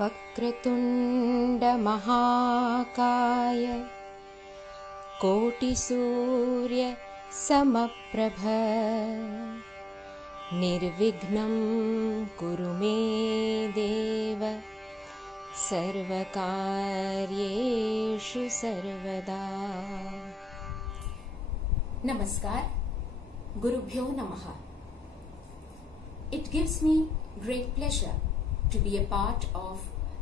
वक्रतुण्डमहाकाय कोटिसूर्यसमप्रभ निर्विघ्नं कुरु मे देव सर्वकार्येषु सर्वदा। Namaskar, Gurubhyo Namaha. It gives me great pleasure to be a part of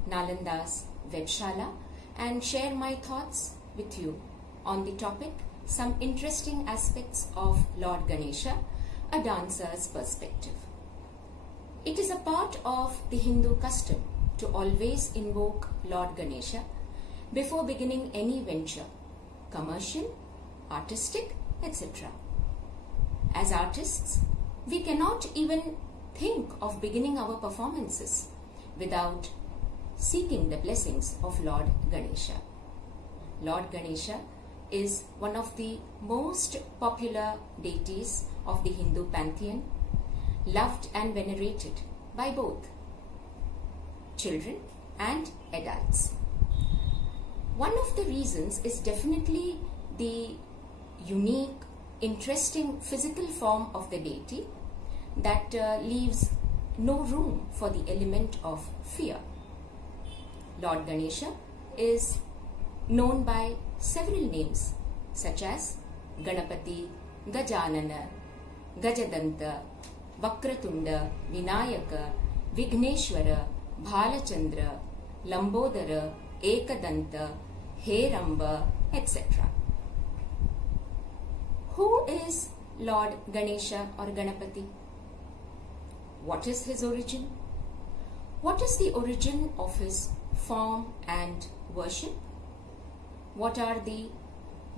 Nalanda's Webshala and share my thoughts with you on the topic, some interesting aspects of Lord Ganesha, a dancer's perspective. It is a part of the Hindu custom to always invoke Lord Ganesha before beginning any venture, commercial, artistic, etc. As artists, we cannot even think of beginning our performances without seeking the blessings of Lord Ganesha. Lord Ganesha is one of the most popular deities of the Hindu pantheon, loved and venerated by both children and adults. One of the reasons is definitely the unique, interesting physical form of the deity that leaves no room for the element of fear. Lord Ganesha is known by several names such as Ganapati, Gajanana, Gajadanta, Vakratunda, Vinayaka, Vigneshwara, Bhalachandra, Lambodara, Ekadanta, Heramba, etc. Who is Lord Ganesha or Ganapati? What is his origin? What is the origin of his form and worship? What are the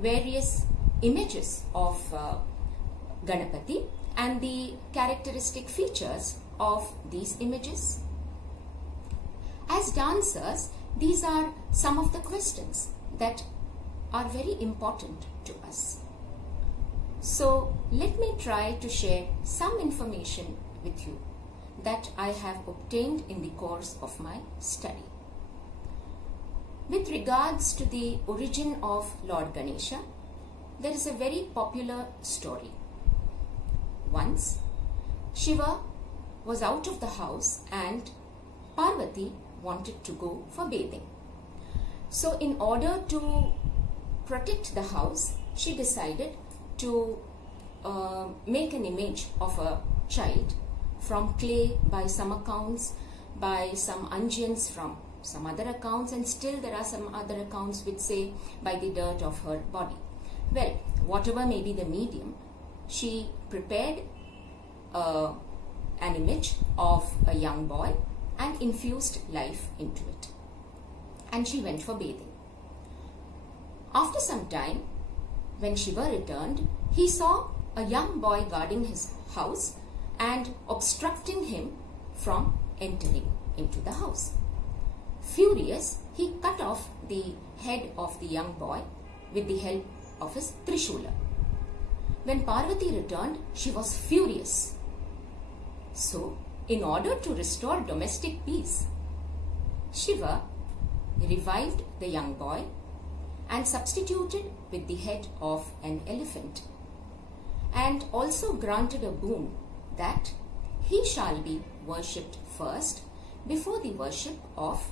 various images of Ganapati and the characteristic features of these images? As dancers, these are some of the questions that are very important to us. So let me try to share some information with you that I have obtained in the course of my study. With regards to the origin of Lord Ganesha, there is a very popular story. Once, Shiva was out of the house and Parvati wanted to go for bathing. So in order to protect the house, she decided to make an image of a child from clay by some accounts, by some unguents from some other accounts, and still there are some other accounts which say by the dirt of her body. Well, whatever may be the medium, she prepared an image of a young boy and infused life into it. And she went for bathing. After some time, when Shiva returned, he saw a young boy guarding his house and obstructing him from entering into the house. Furious, he cut off the head of the young boy with the help of his Trishula. When Parvati returned, she was furious. So, in order to restore domestic peace, Shiva revived the young boy and substituted with the head of an elephant, and also granted a boon that he shall be worshipped first before the worship of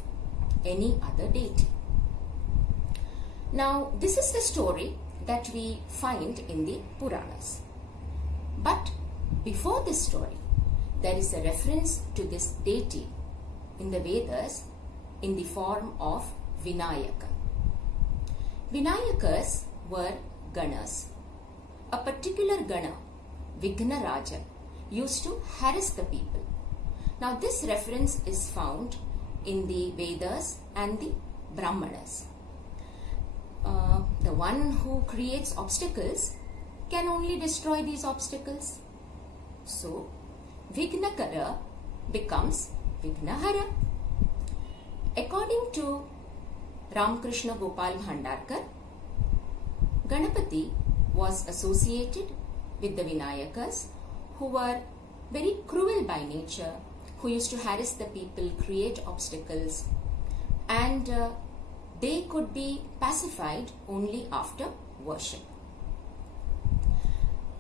any other deity. Now, this is the story that we find in the Puranas. But before this story, there is a reference to this deity in the Vedas in the form of Vinayaka. Vinayakas were Ganas. A particular Gana, Vignaraja, used to harass the people. Now this reference is found in the Vedas and the Brahmanas. The one who creates obstacles can only destroy these obstacles. So, Vignakara becomes Vignahara. According to Ramakrishna Gopal Bhandarkar, Ganapati was associated with the Vinayakas, who were very cruel by nature who used to harass the people, create obstacles, and they could be pacified only after worship.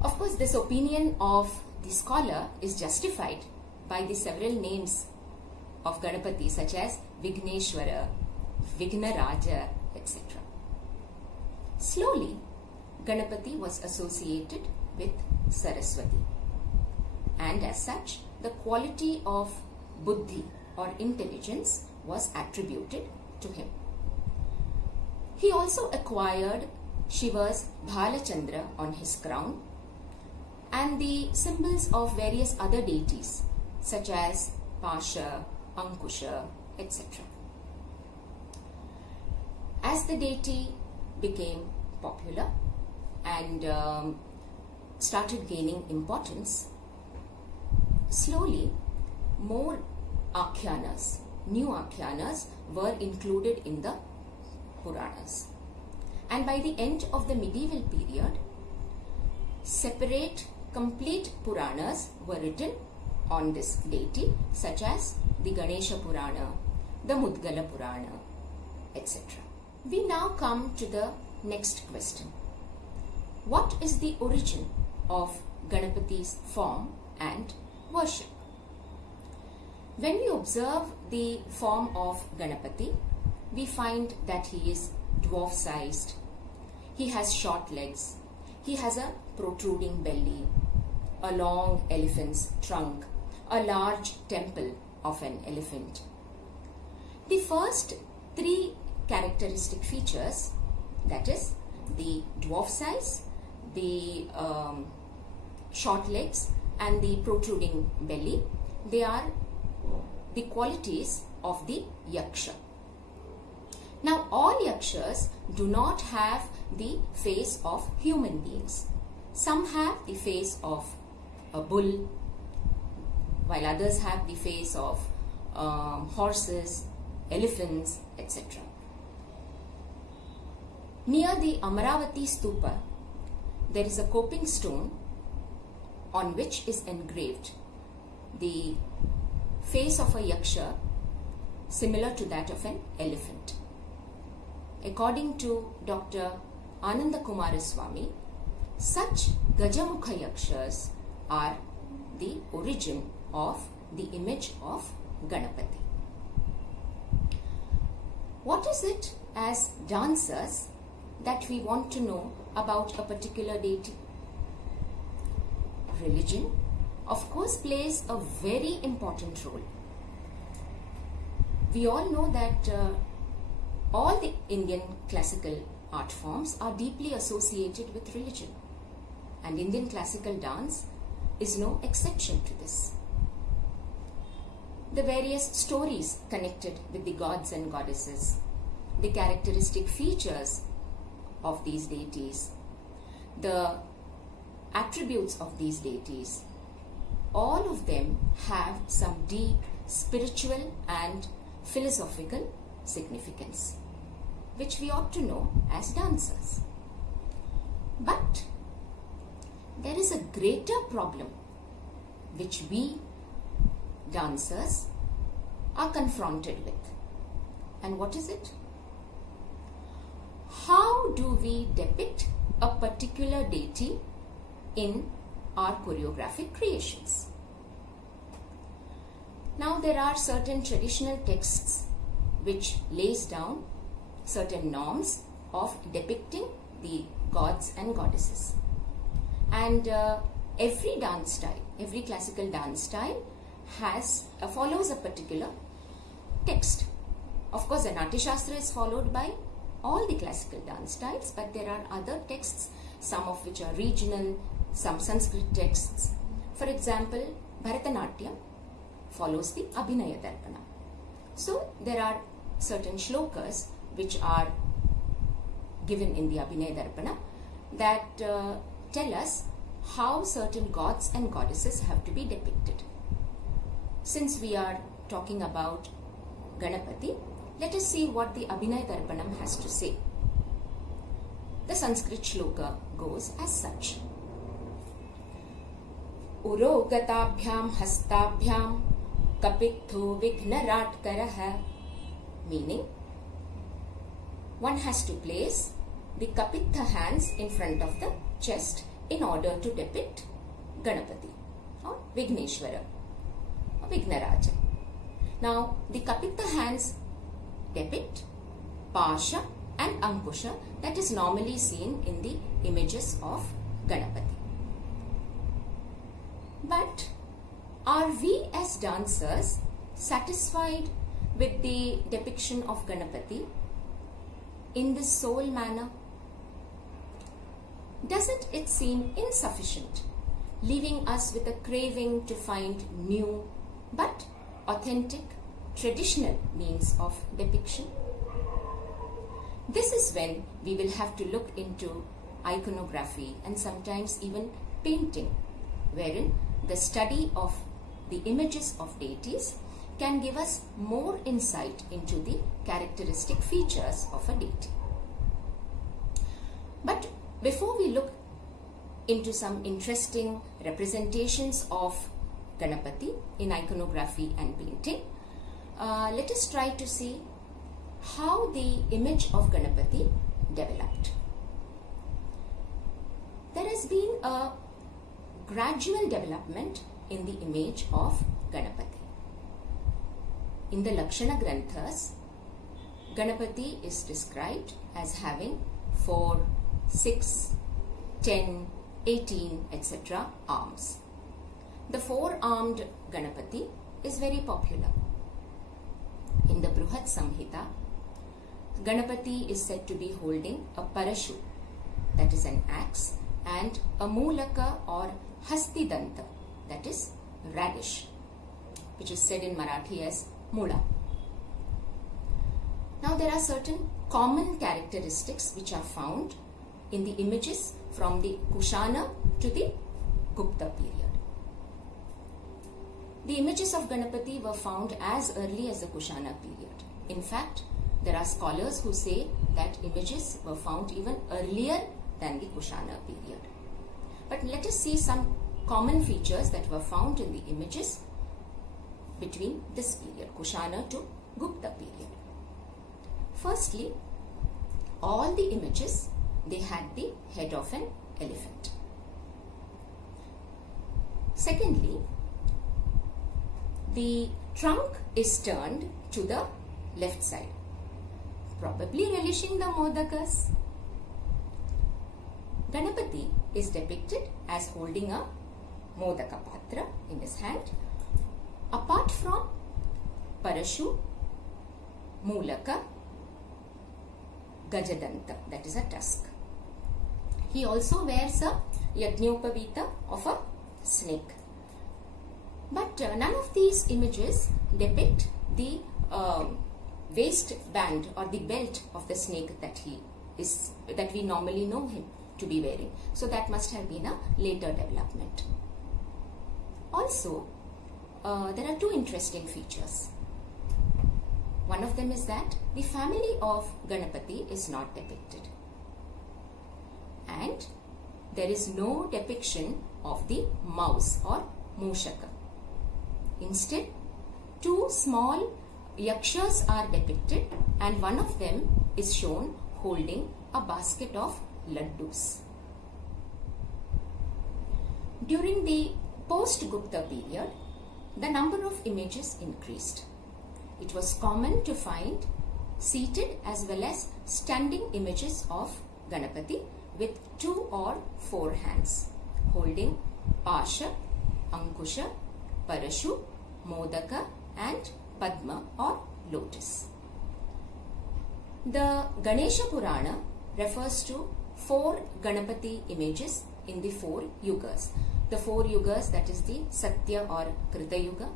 Of course, this opinion of the scholar is justified by the several names of Ganapati, such as Vigneshwara, Vignaraja, etc. Slowly, Ganapati was associated with Saraswati, and as such, the quality of buddhi or intelligence was attributed to him. He also acquired Shiva's Bhalachandra on his crown and the symbols of various other deities such as Pasha, Ankusha, etc. As the deity became popular and started gaining importance, slowly more Akhyanas, new Akhyanas, were included in the Puranas. And by the end of the medieval period, separate, complete Puranas were written on this deity, such as the Ganesha Purana, the Mudgala Purana, etc. We now come to the next question. What is the origin of Ganapati's form and worship? When we observe the form of Ganapati, we find that he is dwarf-sized, he has short legs, he has a protruding belly, a long elephant's trunk, a large temple of an elephant. The first three characteristic features, that is the dwarf size, the short legs and the protruding belly, they are the qualities of the Yaksha. Now, all Yakshas do not have the face of human beings. Some have the face of a bull, while others have the face of horses, elephants, etc. Near the Amaravati Stupa, there is a coping stone on which is engraved the face of a Yaksha similar to that of an elephant. According to Dr. Ananda Kumaraswamy, such Gajamukha Yakshas are the origin of the image of Ganapati. What is it as dancers that we want to know about a particular deity? Religion, of course, plays a very important role. We all know that all the Indian classical art forms are deeply associated with religion, and Indian classical dance is no exception to this. The various stories connected with the gods and goddesses, the characteristic features of these deities, the attributes of these deities, all of them have some deep spiritual and philosophical significance, which we ought to know as dancers. But there is a greater problem which we dancers are confronted with. And what is it? How do we depict a particular deity in our choreographic creations? Now, there are certain traditional texts which lays down certain norms of depicting the gods and goddesses. And every dance style, every classical dance style follows a particular text. Of course, the Natya Shastra is followed by all the classical dance styles, but there are other texts, some of which are regional, some Sanskrit texts. For example, Bharatanatyam follows the Abhinaya Darpana. So, there are certain shlokas which are given in the Abhinaya Darpana that tell us how certain gods and goddesses have to be depicted. Since we are talking about Ganapati, let us see what the Abhinaya Darpanam has to say. The Sanskrit shloka goes as such. Urogatabhyam hastabhyam kapitho vighnaratkaraha, meaning one has to place the kapitha hands in front of the chest in order to depict Ganapati or Vigneshwara or Vignaraja. Now, the kapitha hands depict Pasha and Ankusha that is normally seen in the images of Ganapati. But are we as dancers satisfied with the depiction of Ganapati in this sole manner? Doesn't it seem insufficient, leaving us with a craving to find new but authentic, traditional means of depiction? This is when we will have to look into iconography and sometimes even painting, wherein the study of the images of deities can give us more insight into the characteristic features of a deity. But before we look into some interesting representations of Ganapati in iconography and painting, let us try to see how the image of Ganapati developed. There has been a gradual development in the image of Ganapati. In the Lakshana Granthas, Ganapati is described as having 4, 6, 10, 18, etc. arms. The 4-armed Ganapati is very popular. In the Bruhat Samhita, Ganapati is said to be holding a parashu, that is an axe, and a mulaka or hastidanta, that is radish, which is said in Marathi as mula. Now there are certain common characteristics which are found in the images from the Kushana to the Gupta period. The images of Ganapati were found as early as the Kushana period. In fact, there are scholars who say that images were found even earlier than the Kushana period. But let us see some common features that were found in the images between this period, Kushana to Gupta period. Firstly, all the images, they had the head of an elephant. Secondly, the trunk is turned to the left side, probably relishing the modakas. Ganapati is depicted as holding a modaka patra in his hand. Apart from parashu, mulaka, gajadanta, that is a tusk. He also wears a yajñopavita of a snake. But none of these images depict the waistband or the belt of the snake that we normally know him to be wearing. So that must have been a later development. Also, there are two interesting features. One of them is that the family of Ganapati is not depicted. And there is no depiction of the mouse or Mushaka. Instead, 2 small yakshas are depicted and one of them is shown holding a basket of laddus. During the post-Gupta period, the number of images increased. It was common to find seated as well as standing images of Ganapati with 2 or 4 hands, holding Pasha, Ankusha, Parashu, Modaka and Padma or lotus. The Ganesha Purana refers to 4 Ganapati images in the 4 yugas. The 4 yugas, that is the Satya or Krita Yuga,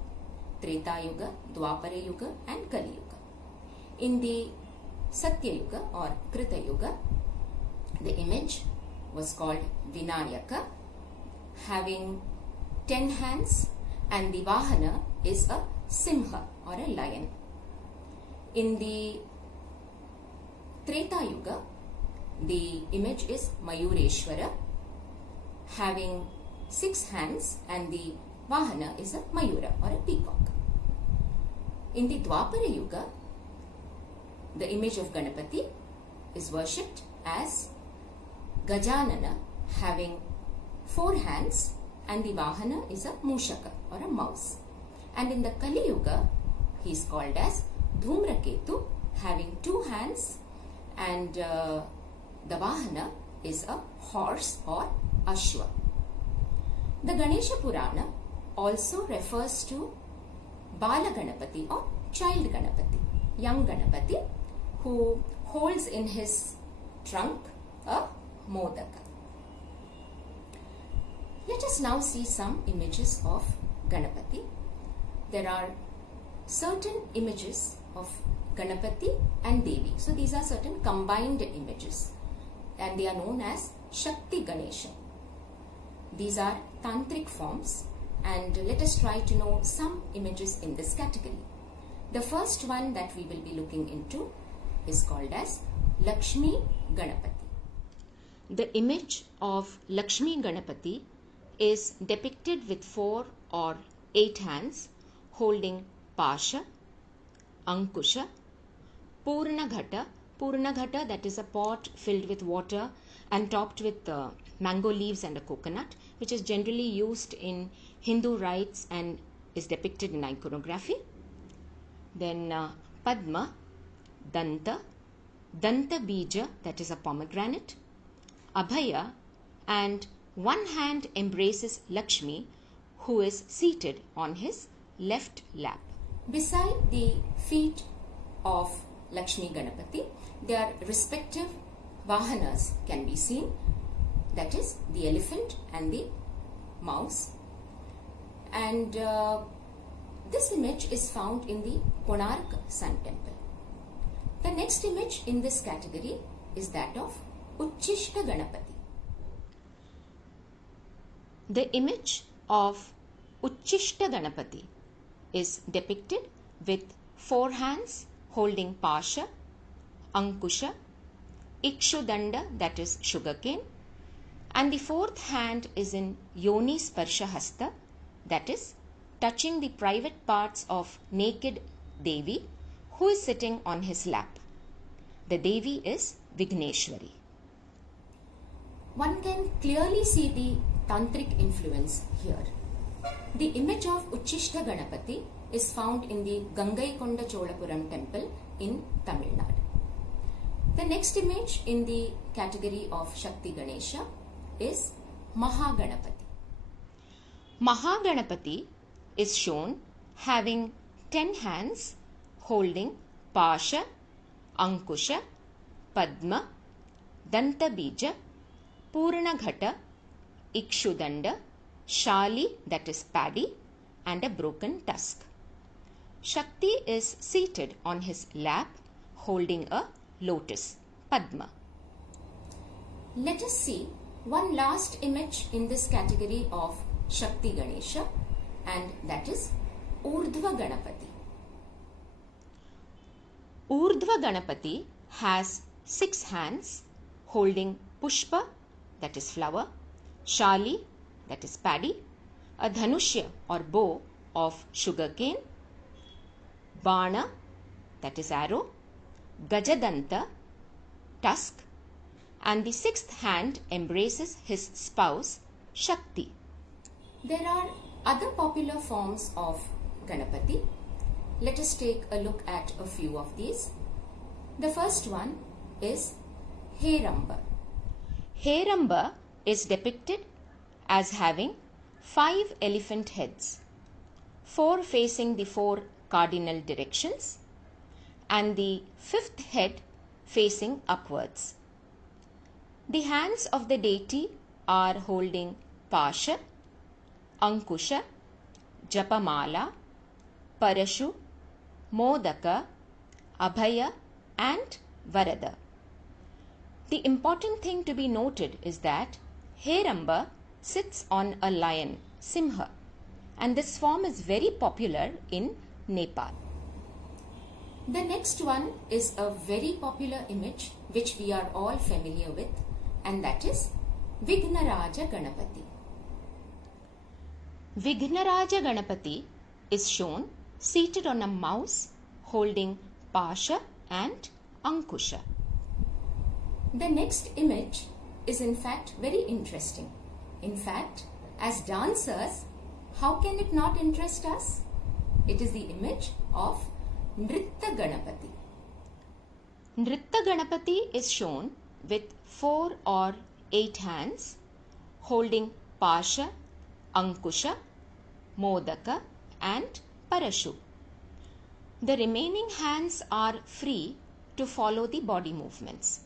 Treta Yuga, Dwapara Yuga and Kali Yuga. In the Satya Yuga or Krita Yuga, the image was called Vinayaka, having 10 hands, and the Vahana is a Simha or a lion. In the Treta Yuga, the image is Mayureshwara, having 6 hands, and the Vahana is a Mayura or a peacock. In the Dwapara Yuga, the image of Ganapati is worshipped as Gajanana having 4 hands, and the Vahana is a Mushaka or a mouse. And in the Kali Yuga, he is called as Dhumraketu having 2 hands, and the Vahana is a horse or Ashwa. The Ganesha Purana also refers to Bala Ganapati or child Ganapati, young Ganapati, who holds in his trunk a Modaka. Let us now see some images of Ganapati. There are certain images of Ganapati and Devi. So these are certain combined images, and they are known as Shakti Ganesha. These are tantric forms, and let us try to know some images in this category. The first one that we will be looking into is called as Lakshmi Ganapati. The image of Lakshmi Ganapati is depicted with 4 or 8 hands holding Pasha, Ankusha, Purnaghata. Purnaghata, that is a pot filled with water and topped with mango leaves and a coconut, which is generally used in Hindu rites and is depicted in iconography. Then Padma, Danta, Danta Bija, that is a pomegranate, Abhaya, and one hand embraces Lakshmi, who is seated on his left lap. Beside the feet of Lakshmi Ganapati, their respective Vahanas can be seen, that is the elephant and the mouse. And this image is found in the Konark Sun Temple. The next image in this category is that of Uchishta Ganapati. The image of Uchishta Ganapati is depicted with 4 hands holding Pasha, Ankusha, Ikshudanda, that is sugarcane, and the 4th hand is in Yoni Sparsha Hasta, that is touching the private parts of naked Devi, who is sitting on his lap. The Devi is Vigneshwari. One can clearly see the tantric influence here. The image of Uchishta Ganapati is found in the Gangaikonda Cholapuram temple in Tamil Nadu. The next image in the category of Shakti Ganesha is Mahaganapati. Mahaganapati is shown having 10 hands holding Pasha, Ankusha, Padma, Dantabija, Purnaghata, Ikshudanda, Shali, that is paddy, and a broken tusk. Shakti is seated on his lap holding a lotus, Padma. Let us see one last image in this category of Shakti Ganesha, and that is Urdhva Ganapati. Urdhva Ganapati has 6 hands holding Pushpa, that is flower, Shali, that is paddy, a Dhanushya or bow of sugarcane, Bana, that is arrow, Gajadanta, tusk, and the 6th hand embraces his spouse Shakti. There are other popular forms of Ganapati. Let us take a look at a few of these. The first one is Heramba. Heramba is depicted as having 5 elephant heads, 4 facing the 4 cardinal directions, and the 5th head facing upwards. The hands of the deity are holding Pasha, Ankusha, Japamala, Parashu, Modaka, Abhaya, and Varada. The important thing to be noted is that Heramba sits on a lion, Simha, and this form is very popular in Nepal. The next one is a very popular image which we are all familiar with, and that is Vignaraja Ganapati. Vignaraja Ganapati is shown seated on a mouse holding Pasha and Ankusha. The next image is in fact very interesting. In fact, as dancers, how can it not interest us? It is the image of Nritta Ganapati. Nritta Ganapati is shown with 4 or 8 hands holding Pasha, Ankusha, Modaka and Parashu. The remaining hands are free to follow the body movements.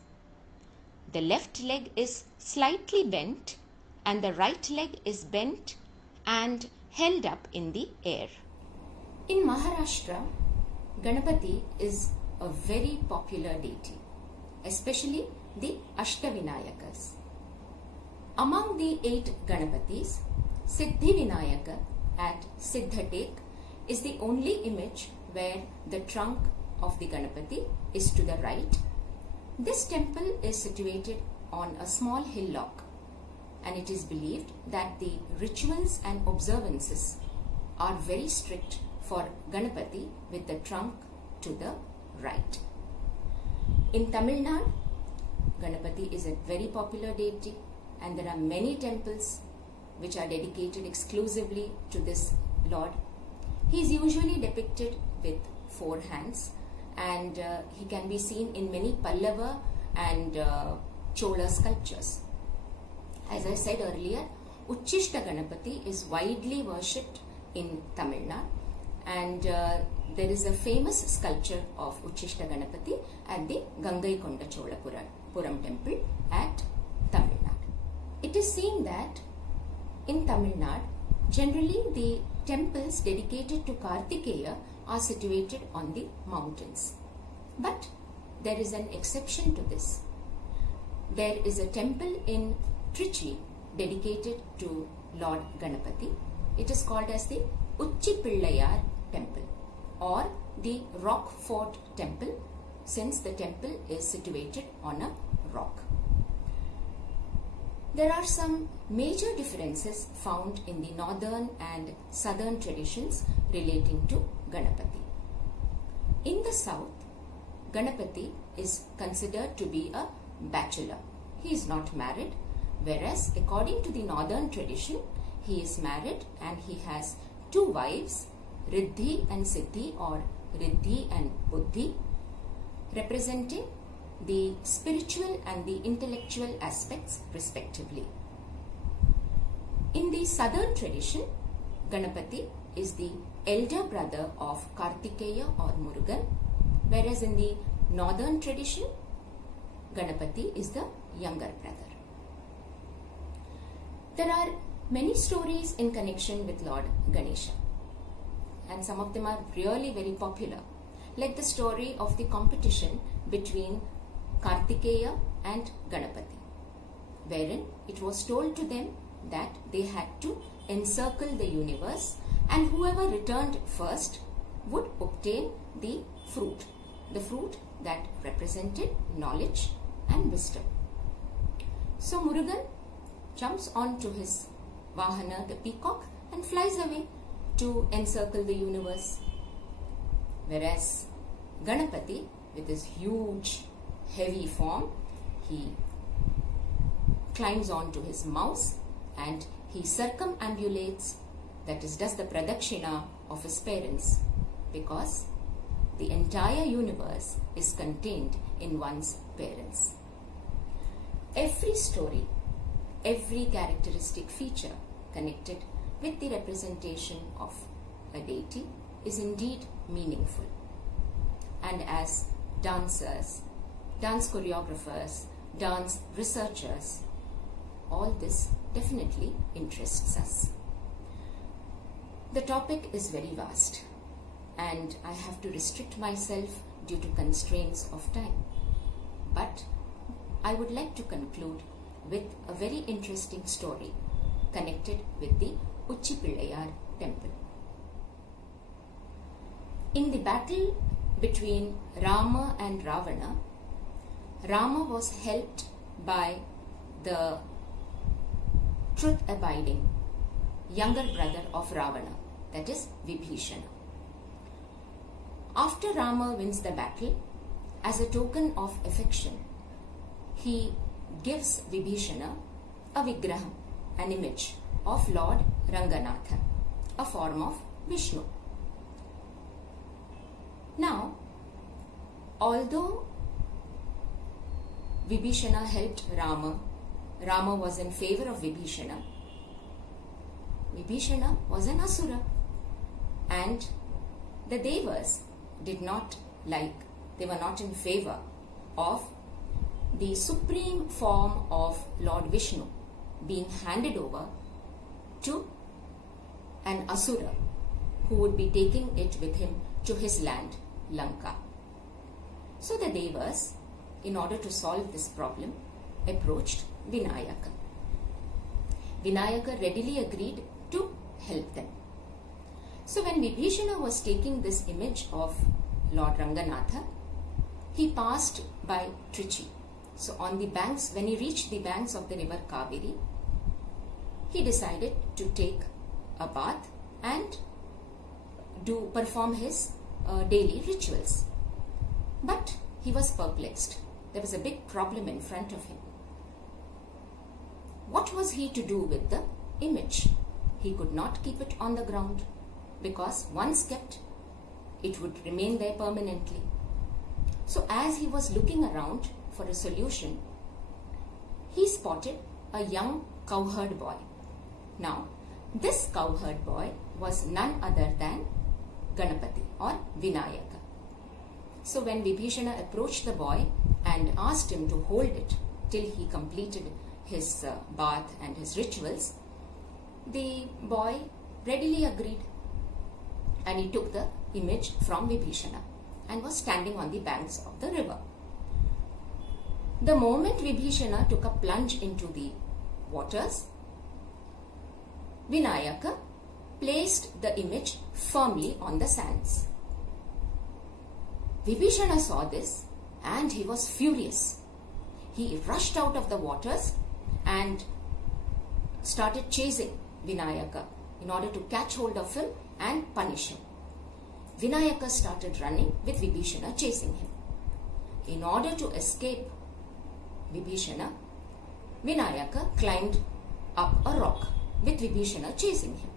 The left leg is slightly bent and the right leg is bent and held up in the air. In Maharashtra, Ganapati is a very popular deity, especially the Ashtavinayakas. Among the 8 Ganapatis, Siddhivinayaka at Siddhatek is the only image where the trunk of the Ganapati is to the right. This temple is situated on a small hillock, and it is believed that the rituals and observances are very strict for Ganapati with the trunk to the right. In Tamil Nadu, Ganapati is a very popular deity, and there are many temples which are dedicated exclusively to this Lord. He is usually depicted with 4 hands, and he can be seen in many Pallava and Chola sculptures. As I said earlier, Uchishta Ganapati is widely worshipped in Tamil Nadu, and there is a famous sculpture of Uchishta Ganapati at the Gangaikonda Cholapuram temple at Tamil Nadu. It is seen that in Tamil Nadu, generally the temples dedicated to Kartikeya are situated on the mountains. But there is an exception to this. There is a temple in Trichy dedicated to Lord Ganapati. It is called as the Uchipillayar temple or the Rock Fort temple, since the temple is situated on a rock. There are some major differences found in the northern and southern traditions relating to Ganapati. In the south, Ganapati is considered to be a bachelor. He is not married, whereas according to the northern tradition, he is married and he has 2 wives, Riddhi and Siddhi, or Riddhi and Buddhi, representing the spiritual and the intellectual aspects respectively. In the southern tradition, Ganapati is the elder brother of Kartikeya or Murugan, whereas in the northern tradition, Ganapati is the younger brother. There are many stories in connection with Lord Ganesha, and some of them are really very popular, like the story of the competition between Kartikeya and Ganapati, wherein it was told to them that they had to encircle the universe, and whoever returned first would obtain the fruit that represented knowledge and wisdom. So Murugan jumps onto his Vahana, the peacock, and flies away to encircle the universe, whereas Ganapati, with his huge heavy form, he climbs onto his mouse and he circumambulates, that is, does the pradakshina of his parents, because the entire universe is contained in one's parents. Every story, every characteristic feature connected with the representation of a deity is indeed meaningful. And as dancers, dance choreographers, dance researchers, all this definitely interests us. The topic is very vast, and I have to restrict myself due to constraints of time. But I would like to conclude with a very interesting story connected with the Uchipillayar temple. In the battle between Rama and Ravana, Rama was helped by the truth-abiding younger brother of Ravana, that is Vibhishana. After Rama wins the battle, as a token of affection, he gives Vibhishana a vigraham, an image of Lord Ranganatha, a form of Vishnu. Now, although Vibhishana helped Rama, Rama was in favor of Vibhishana. Vibhishana was an asura, and the Devas did not like, they were not in favor of the supreme form of Lord Vishnu being handed over to an asura who would be taking it with him to his land, Lanka. So the Devas, in order to solve this problem, approached Vinayaka. Vinayaka readily agreed to help them. So when Vibhishana was taking this image of Lord Ranganatha, he passed by Trichy. So on the banks, when he reached the banks of the river Kaveri, he decided to take a bath and perform his daily rituals. But he was perplexed. There was a big problem in front of him. What was he to do with the image? He could not keep it on the ground, because once kept, it would remain there permanently. So as he was looking around for a solution, he spotted a young cowherd boy. Now, this cowherd boy was none other than Ganapati or Vinayaka. So when Vibhishana approached the boy and asked him to hold it till he completed his bath and his rituals, the boy readily agreed, and he took the image from Vibhishana and was standing on the banks of the river. The moment Vibhishana took a plunge into the waters, Vinayaka placed the image firmly on the sands. Vibhishana saw this and he was furious. He rushed out of the waters and started chasing Vinayaka in order to catch hold of him and punish him. Vinayaka started running with Vibhishana chasing him. In order to escape Vibhishana, Vinayaka climbed up a rock with Vibhishana chasing him.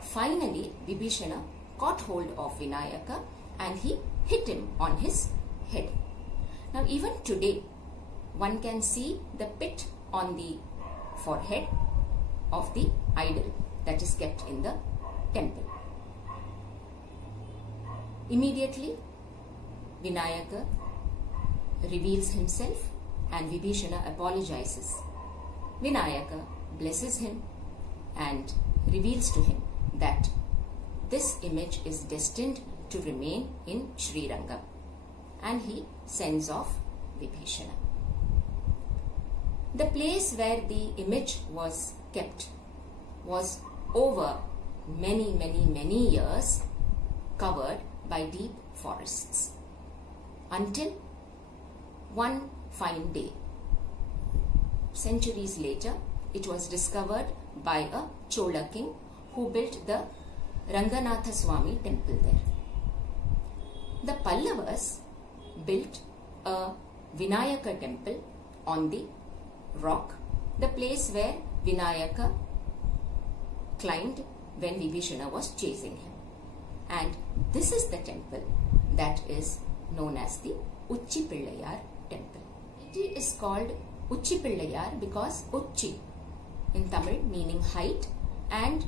Finally, Vibhishana caught hold of Vinayaka and he hit him on his head. Now even today, one can see the pit on the forehead of the idol that is kept in the temple. Immediately, Vinayaka reveals himself and Vibhishana apologizes. Vinayaka blesses him and reveals to him that this image is destined to remain in Srirangam, and he sends off Vibhishana. The place where the image was kept was over many years covered by deep forests, until one fine day, centuries later, it was discovered by a Chola king who built the Ranganatha Swami temple there. The Pallavas built a Vinayaka temple on the rock, the place where Vinayaka climbed when Vibhishana was chasing him. And this is the temple that is known as the Uchi Pillayar temple. It is called Uchi Pillayar because Uchi in Tamil meaning height, and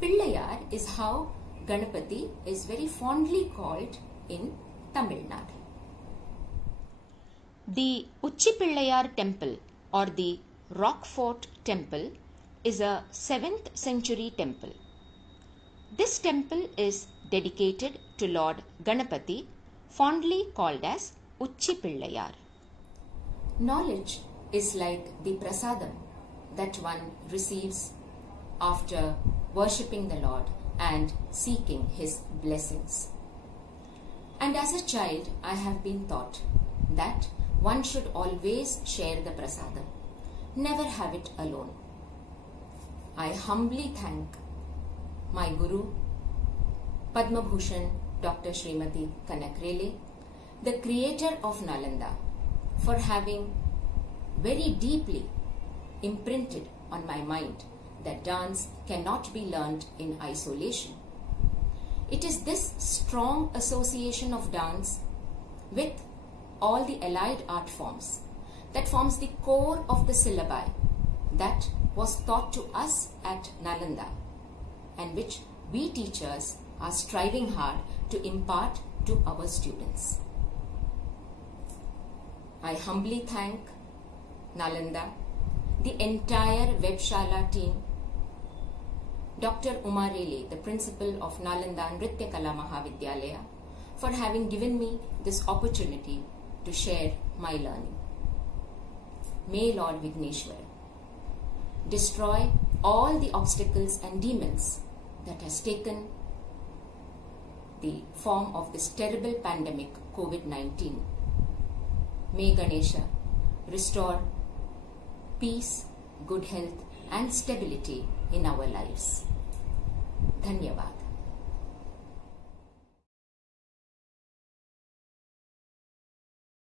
Pillayar is how Ganapati is very fondly called in Tamil Nadu. The Uchi Pillayar temple or the Rock Fort temple is a 7th century temple. This temple is dedicated to Lord Ganapati, fondly called as Uchi Pillayar. Knowledge is like the prasadam that one receives after worshipping the Lord and seeking His blessings. And as a child, I have been taught that one should always share the prasadam, never have it alone. I humbly thank my Guru, Padma Bhushan Dr. Srimati Kanakrele, the creator of Nalanda, for having very deeply imprinted on my mind that dance cannot be learned in isolation. It is this strong association of dance with all the allied art forms that forms the core of the syllabi that was taught to us at Nalanda, and which we teachers are striving hard to impart to our students. I humbly thank Nalanda, the entire Webshala team, Dr. Uma Rele, the principal of Nalanda Nritya Kala Mahavidyalaya, for having given me this opportunity to share my learning. May Lord Vigneshwara destroy all the obstacles and demons that has taken the form of this terrible pandemic COVID-19. May Ganesha restore peace, good health and stability in our lives. Dhanyavad.